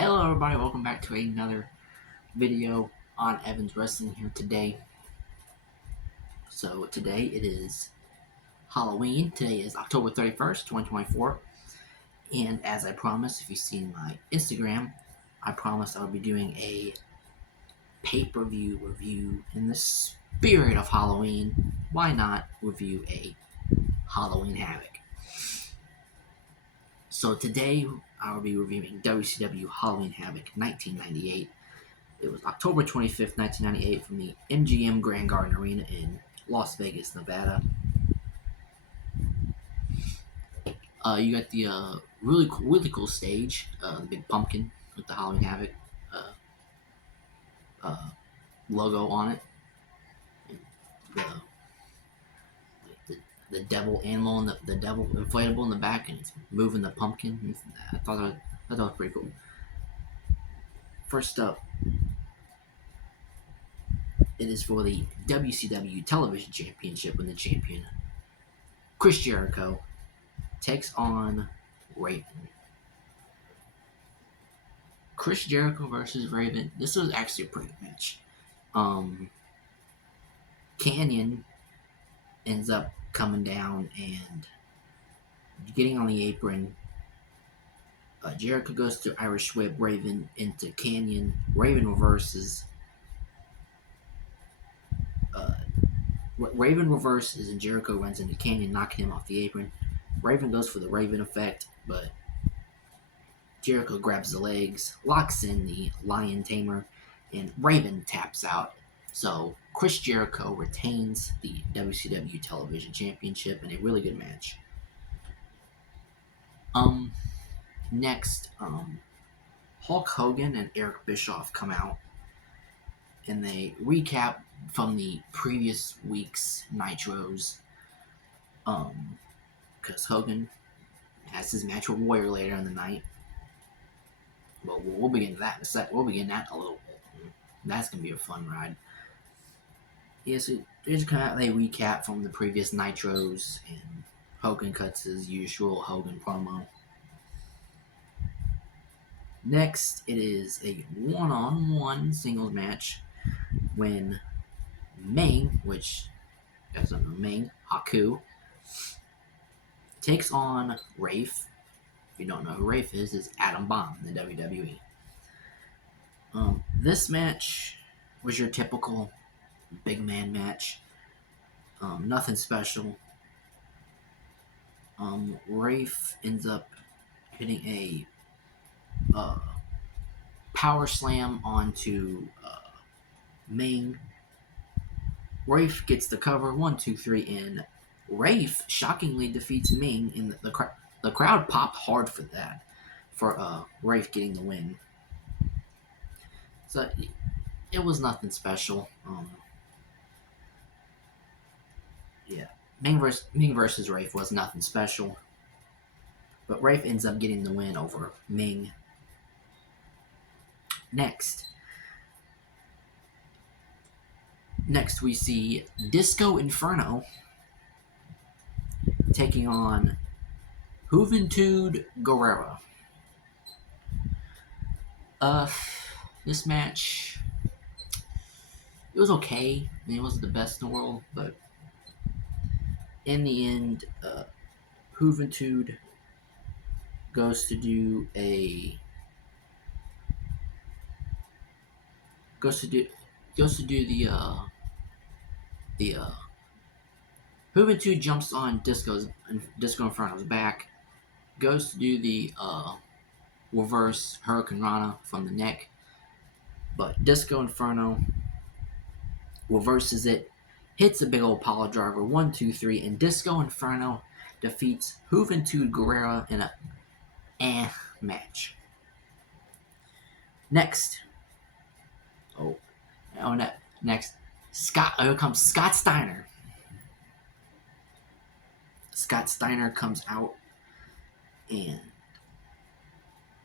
Hello everybody, welcome back to another video on Evans Wrestling here today. So today it is Halloween. Today is October 31st, 2024. And as I promised, if you've seen my Instagram, I promised I would be doing a pay-per-view review in the spirit of Halloween. Why not review a Halloween Havoc? So today I will be reviewing WCW Halloween Havoc 1998. It was October 25th, 1998 from the MGM Grand Garden Arena in Las Vegas, Nevada. You got the really cool stage, the big pumpkin with the Halloween Havoc logo on it. The, the, the devil animal and the devil inflatable in the back, and it's moving the pumpkin. I thought that was pretty cool. First up, it is for the WCW Television Championship when the champion, Chris Jericho, takes on Raven. Chris Jericho versus Raven. This was actually a pretty good match. Canyon ends up coming down and getting on the apron. Jericho goes to Irish Whip Raven into Canyon. Raven reverses. Raven reverses and Jericho runs into Canyon, knocking him off the apron. Raven goes for the Raven effect, but Jericho grabs the legs, locks in the Lion Tamer, and Raven taps out. So Chris Jericho retains the WCW Television Championship in a really good match. Next, Hulk Hogan and Eric Bischoff come out, and they recap from the previous week's Nitros. Because Hogan has his match with Warrior later in the night. Well, we'll begin that in a second. We'll begin that a little bit. That's gonna be a fun ride. Yeah, so they just kind of they recap from the previous Nitros, and Hogan cuts his usual Hogan promo. Next, it is a one-on-one singles match when Meng, which you guys don't know Meng, Haku, takes on Rafe. If you don't know who Rafe is Adam Bomb in the WWE. This match was your typical big man match. Nothing special. Rafe ends up hitting a power slam onto Meng. Rafe gets the cover, 1, 2, 3, and Rafe shockingly defeats Meng. In the crowd popped hard for that, for Rafe getting the win. So it was nothing special. Yeah, Meng versus Rafe was nothing special, but Rafe ends up getting the win over Meng. Next we see Disco Inferno taking on Juventud Guerrera. This match, it was okay. I mean, it wasn't the best in the world, but in the end, Juventud goes to do the Juventud jumps on Disco Inferno's back, goes to do the reverse Hurricane Rana from the neck, but Disco Inferno reverses it, hits a big old pile driver, 1, 2, 3, and Disco Inferno defeats Juventud Guerrera in a match. Next, here comes Scott Steiner. Scott Steiner comes out and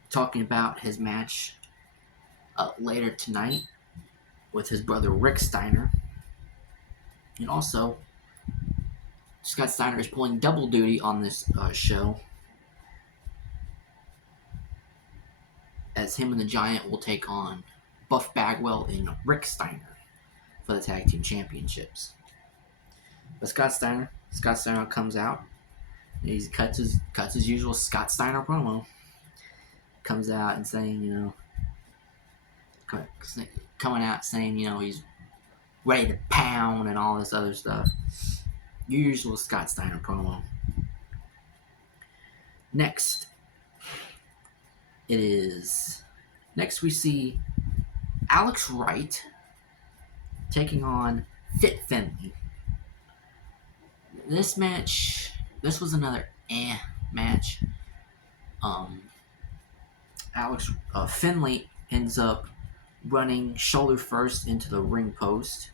talking about his match later tonight with his brother Rick Steiner. And also, Scott Steiner is pulling double duty on this show. as him and the Giant will take on Buff Bagwell and Rick Steiner for the tag team championships. But Scott Steiner comes out. And he cuts his usual Scott Steiner promo. Comes out and saying, coming out saying, he's ready to pound and all this other stuff. Usual Scott Steiner promo. Next we see Alex Wright taking on Fit Finley. This was another match. Finley ends up running shoulder first into the ring post.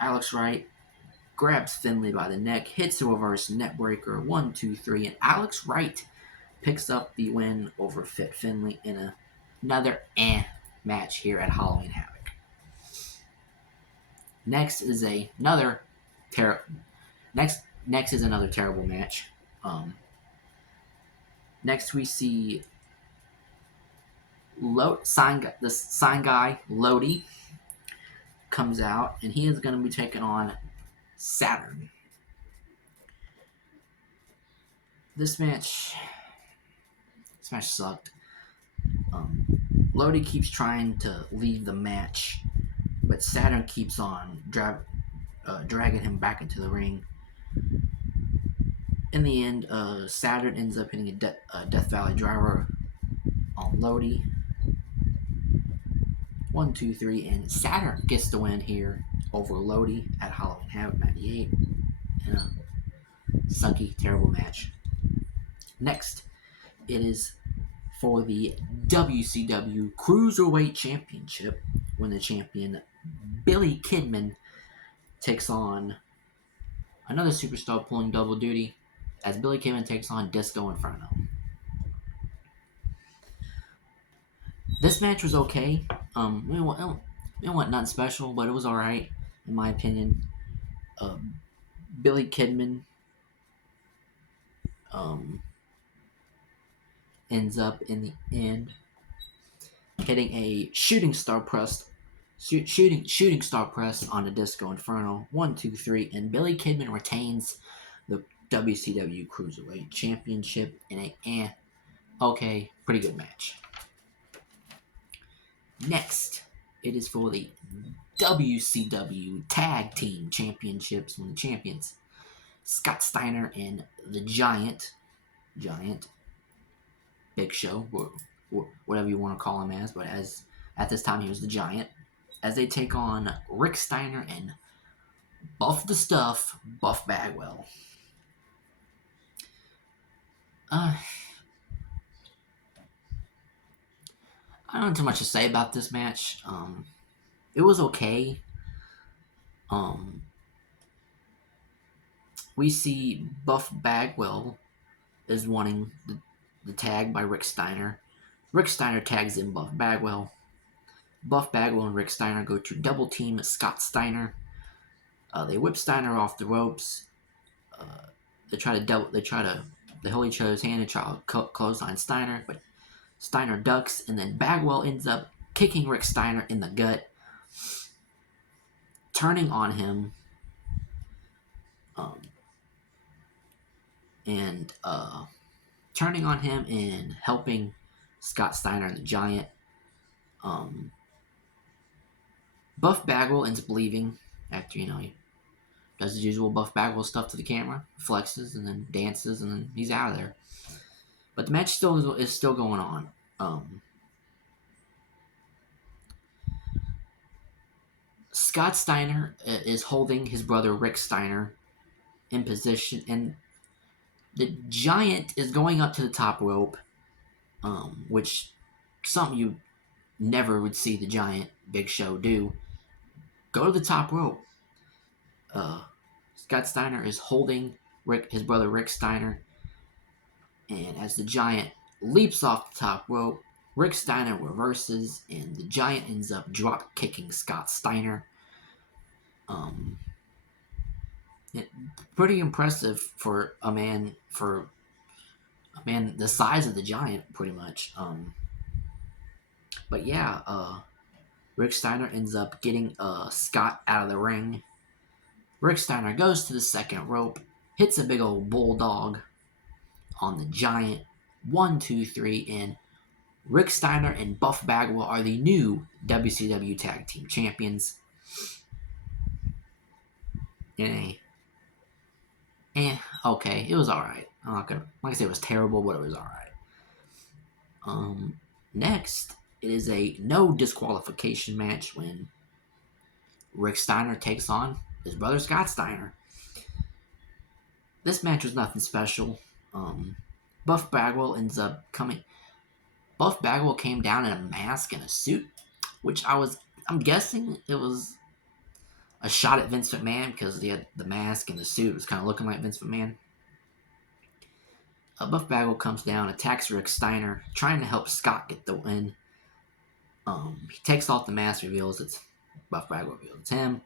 Alex Wright grabs Finley by the neck, hits a reverse neck breaker, 1, 2, 3, and Alex Wright picks up the win over Fit Finley in another match here at Halloween Havoc. Next is another terrible match. Next we see the sign guy Lodi comes out, and he is going to be taking on Saturn. This match sucked. Lodi keeps trying to leave the match, but Saturn keeps on dragging him back into the ring. In the end, Saturn ends up hitting a Death Valley driver on Lodi. 1, 2, 3, and Saturn gets the win here over Lodi at Halloween Havoc 98 in a sucky, terrible match. Next, it is for the WCW Cruiserweight Championship, when the champion Billy Kidman takes on another superstar pulling double duty, as Billy Kidman takes on Disco Inferno. This match was okay. We want nothing special, but it was alright, in my opinion. Billy Kidman ends up in the end hitting a shooting star press on the Disco Inferno. 1, 2, 3, and Billy Kidman retains the WCW Cruiserweight Championship in a pretty good match. Next, it is for the WCW Tag Team Championships, when the champions Scott Steiner and the Giant, Big Show, or whatever you want to call him as, but as at this time he was the Giant, as they take on Rick Steiner and Buff the Stuff, Buff Bagwell. I don't have too much to say about this match. It was okay. We see Buff Bagwell is wanting the tag by Rick Steiner. Rick Steiner tags in Buff Bagwell. Buff Bagwell and Rick Steiner go to double team Scott Steiner. They whip Steiner off the ropes. They hold each other's hand and try to clothesline Steiner, but Steiner ducks, and then Bagwell ends up kicking Rick Steiner in the gut, turning on him, and helping Scott Steiner and the Giant. Buff Bagwell ends up leaving after, he does his usual Buff Bagwell stuff to the camera, flexes, and then dances, and then he's out of there. But the match is still going on. Scott Steiner is holding his brother Rick Steiner in position, and the Giant is going up to the top rope, which something you never would see the Giant, Big Show, do. Go to the top rope. Scott Steiner is holding his brother Rick Steiner, and as the Giant leaps off the top rope, Rick Steiner reverses, and the Giant ends up drop kicking Scott Steiner. Pretty impressive for a man, for Man, the size of the Giant, pretty much. But yeah, Rick Steiner ends up getting Scott out of the ring. Rick Steiner goes to the second rope, hits a big old bulldog on the Giant. 1, 2, 3, and Rick Steiner and Buff Bagwell are the new WCW Tag Team Champions. And okay, it was alright. I'm not gonna, like I said, it was terrible, but it was alright. Next, it is a no disqualification match when Rick Steiner takes on his brother Scott Steiner. This match was nothing special. Buff Bagwell ends up coming. Buff Bagwell came down in a mask and a suit, which I'm guessing it was a shot at Vince McMahon because he had the mask and the suit. It was kind of looking like Vince McMahon. Buff Bagwell comes down, attacks Rick Steiner, trying to help Scott get the win. He takes off the mask, reveals it's Buff Bagwell, reveals it's him.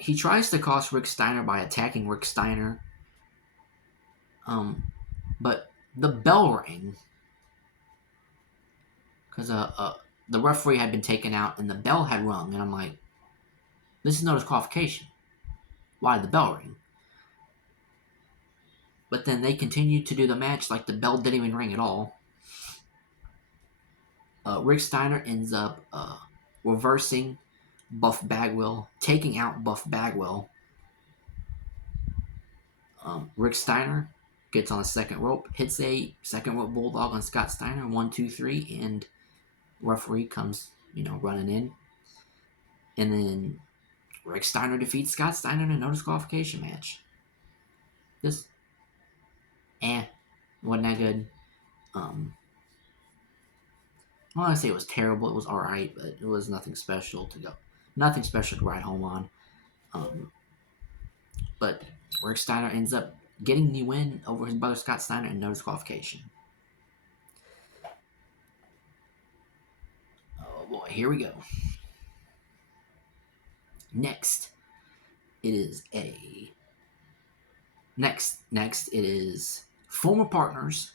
He tries to cost Rick Steiner by attacking Rick Steiner. But the bell rang because the referee had been taken out and the bell had rung, and I'm like, this is no disqualification. Why did the bell ring? But then they continued to do the match like the bell didn't even ring at all. Rick Steiner ends up reversing Buff Bagwell, taking out Buff Bagwell. Rick Steiner gets on the second rope, hits a second rope bulldog on Scott Steiner, 1, 2, 3, and referee comes, running in. And then Rick Steiner defeats Scott Steiner in a no disqualification match. This, wasn't that good. I'm not gonna say it was terrible. It was all right, but it was nothing special to ride home on. But Rick Steiner ends up getting the win over his brother Scott Steiner in no disqualification. Oh boy, here we go. Next, it is former partners,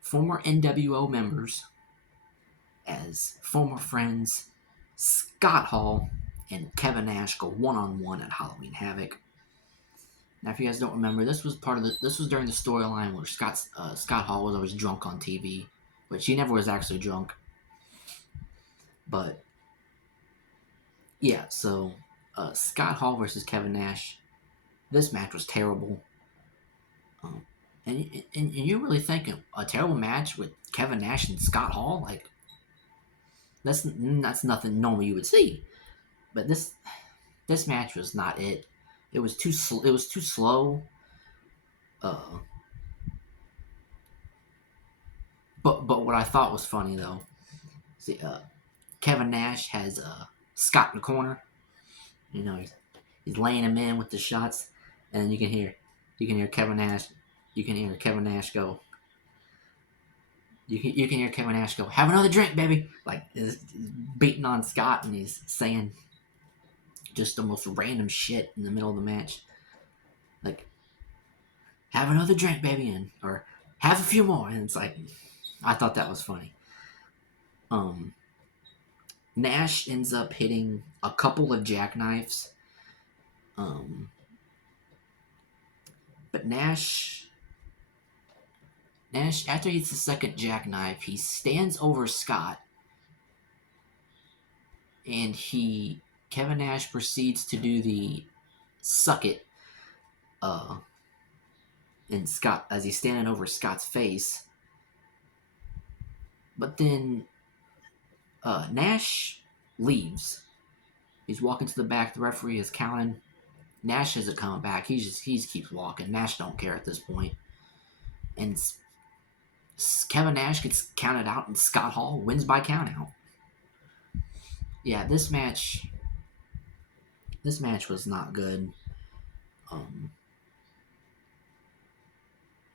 former NWO members, as former friends Scott Hall and Kevin Nash go one-on-one at Halloween Havoc. Now, if you guys don't remember, this was during the storyline where Scott Hall was always drunk on TV, which he never was actually drunk. But yeah, so Scott Hall versus Kevin Nash. This match was terrible. And you're really thinking a terrible match with Kevin Nash and Scott Hall? Like, that's nothing normal you would see. But this match was not it. It was too slow. But what I thought was funny though, see, Kevin Nash has Scott in the corner. He's laying him in with the shots, and you can hear Kevin Nash. You can hear Kevin Nash go. You can hear Kevin Nash go, "Have another drink, baby!" Like he's beating on Scott, and he's saying just the most random shit in the middle of the match, like, "Have another drink, baby," or "Have a few more," and it's like, I thought that was funny. Nash ends up hitting a couple of jackknives. But Nash, after he hits the second jackknife, he stands over Scott, and Kevin Nash proceeds to do the suck it, and Scott, as he's standing over Scott's face. But then Nash leaves. He's walking to the back. The referee is counting. Nash isn't coming back. He just keeps walking. Nash don't care at this point. And Kevin Nash gets counted out, and Scott Hall wins by countout. Yeah, this match was not good.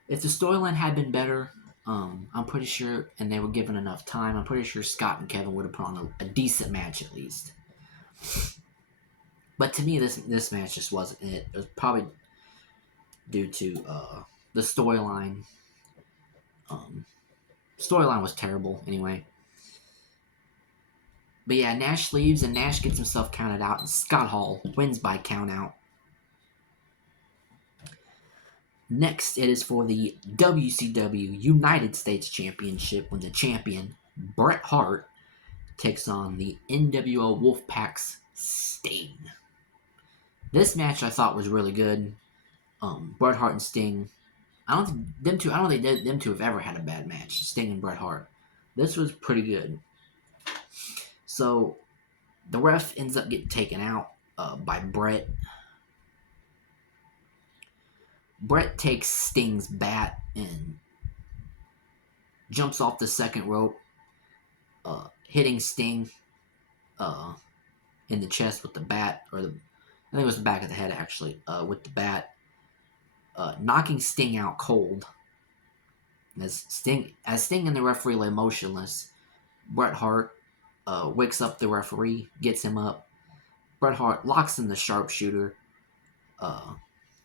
If the storyline had been better, I'm pretty sure, and they were given enough time, I'm pretty sure Scott and Kevin would have put on a decent match at least. But to me, this match just wasn't it. It was probably due to the the storyline. Storyline was terrible anyway. But yeah, Nash leaves and Nash gets himself counted out, and Scott Hall wins by countout. Next, it is for the WCW United States Championship when the champion, Bret Hart, takes on the NWO Wolfpack's Sting. This match I thought was really good. Bret Hart and Sting. I don't think them two have ever had a bad match. Sting and Bret Hart. This was pretty good. So the ref ends up getting taken out by Bret. Bret takes Sting's bat and jumps off the second rope, hitting Sting in the chest with the bat, I think it was the back of the head actually, with the bat, knocking Sting out cold. As Sting and the referee lay motionless, Bret Hart wakes up the referee, gets him up. Bret Hart locks in the sharpshooter.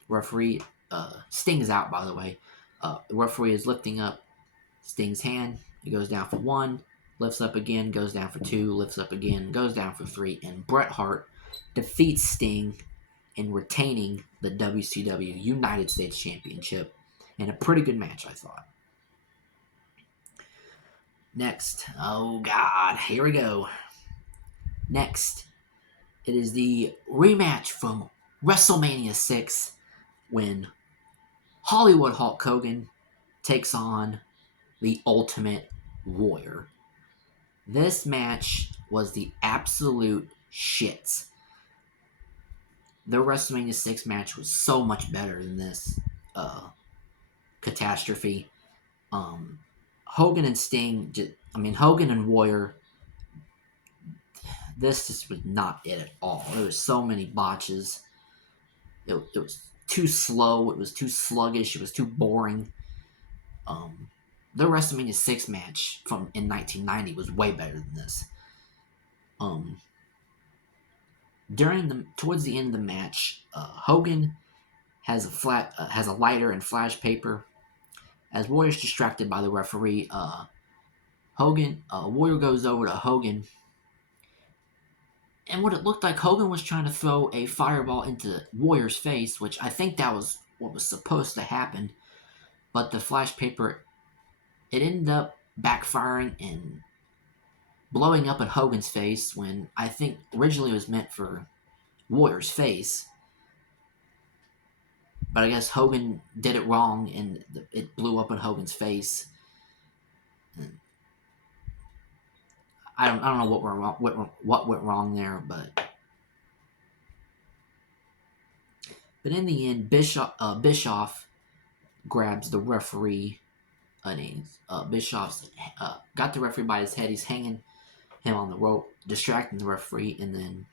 Referee Sting's out, by the way. The referee is lifting up Sting's hand. He goes down for 1, lifts up again, goes down for 2, lifts up again, goes down for 3, and Bret Hart defeats Sting in retaining the WCW United States Championship in a pretty good match, I thought. Next, oh God, here we go. Next, it is the rematch from WrestleMania 6 when Hollywood Hulk Hogan takes on the Ultimate Warrior. This match was the absolute shit. The WrestleMania 6 match was so much better than this catastrophe. Hogan and Sting, Hogan and Warrior, this just was not it at all. There was so many botches. It was too slow. It was too sluggish. It was too boring. The WrestleMania 6 match in 1990 was way better than this. Towards the end of the match, Hogan has a lighter and flash paper. As Warrior's distracted by the referee, Warrior goes over to Hogan, and what it looked like, Hogan was trying to throw a fireball into Warrior's face, which I think that was what was supposed to happen. But the flash paper, it ended up backfiring and blowing up in Hogan's face when I think originally it was meant for Warrior's face. But I guess Hogan did it wrong and it blew up in Hogan's face. I don't know what went wrong there, but in the end, Bischoff grabs the referee. Bischoff's got the referee by his head. He's hanging him on the rope, distracting the referee, and then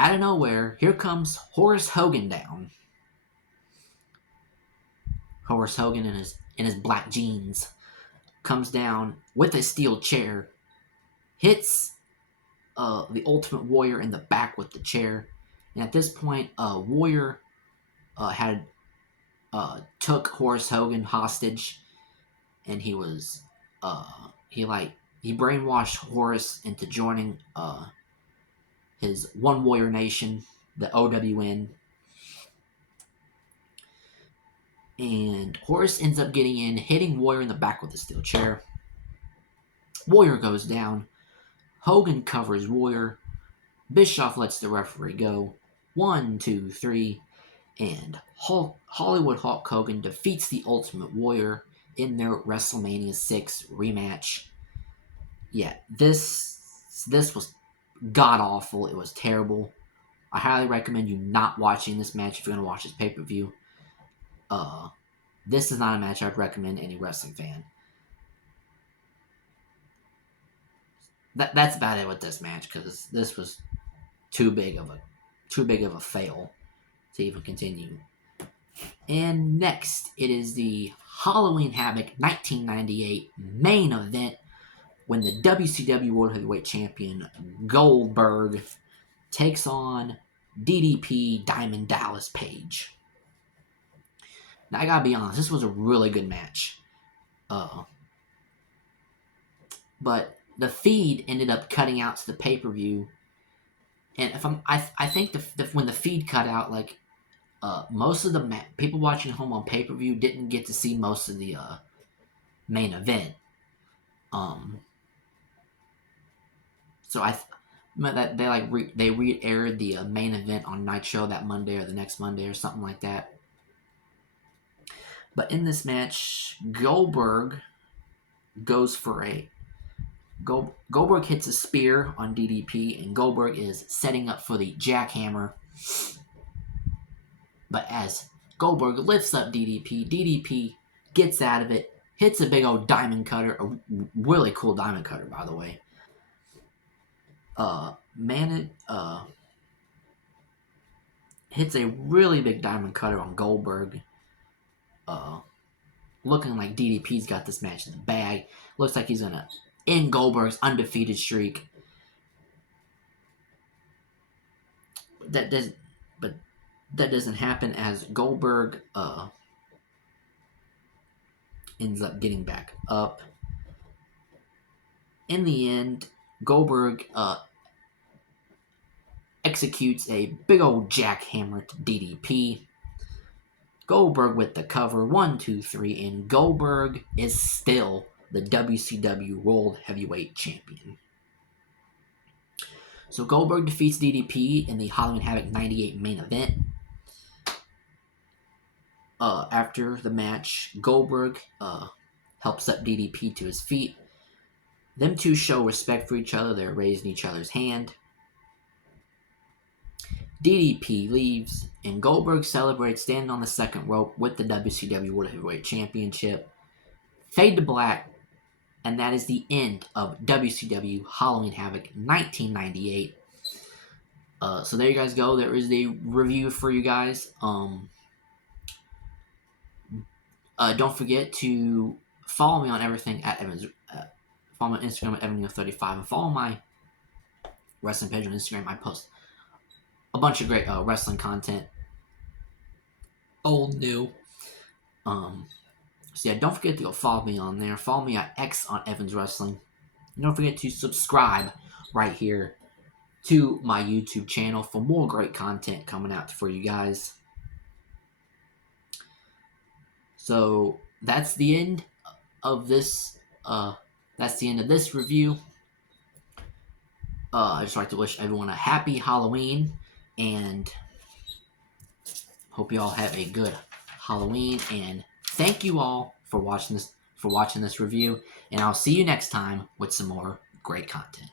out of nowhere, here comes Horace Hogan down. Horace Hogan in his black jeans comes down with a steel chair, hits the Ultimate Warrior in the back with the chair, and at this point, Warrior took Horace Hogan hostage, and he brainwashed Horace into joining his One Warrior Nation, the OWN. And Horace ends up getting in, hitting Warrior in the back with a steel chair. Warrior goes down. Hogan covers Warrior. Bischoff lets the referee go. 1, 2, 3. And Hollywood Hulk Hogan defeats the Ultimate Warrior in their WrestleMania 6 rematch. Yeah, this was god-awful. It was terrible. I highly recommend you not watching this match if you're going to watch this pay-per-view. This is not a match I'd recommend any wrestling fan. That's about it with this match, because this was too big of a fail to even continue. And next, it is the Halloween Havoc 1998 main event when the WCW World Heavyweight Champion Goldberg takes on DDP Diamond Dallas Page. Now, I gotta be honest, this was a really good match. But the feed ended up cutting out to the pay-per-view, and I think when the feed cut out, like most of the people watching home on pay-per-view didn't get to see most of the main event. So that they re-aired the main event on Nitro that Monday or the next Monday or something like that. But in this match, Goldberg goes for Goldberg hits a spear on DDP, and Goldberg is setting up for the jackhammer. But as Goldberg lifts up DDP gets out of it, hits a big old diamond cutter, a really cool diamond cutter, by the way. Hits a really big diamond cutter on Goldberg. Looking like DDP's got this match in the bag. Looks like he's gonna end Goldberg's undefeated streak. But that doesn't happen, as Goldberg ends up getting back up. In the end, Goldberg executes a big old jackhammer to DDP. Goldberg with the cover, 1, 2, 3, and Goldberg is still the WCW World Heavyweight Champion. So Goldberg defeats DDP in the Halloween Havoc 98 main event. After the match, Goldberg helps up DDP to his feet. Them two show respect for each other. They're raising each other's hand. DDP leaves, and Goldberg celebrates standing on the second rope with the WCW World Heavyweight Championship. Fade to black, and that is the end of WCW Halloween Havoc 1998. So there you guys go. There is the review for you guys. Don't forget to follow me on everything at Evans. Follow me on Instagram at EvanNeil35, and follow my wrestling page on Instagram. I post a bunch of great wrestling content, old, new. So yeah, don't forget to go follow me on there. Follow me at X on Evans Wrestling. And don't forget to subscribe right here to my YouTube channel for more great content coming out for you guys. So that's the end of this. That's the end of this review. I just like to wish everyone a happy Halloween, and hope you all have a good Halloween. And thank you all for watching this review. And I'll see you next time with some more great content.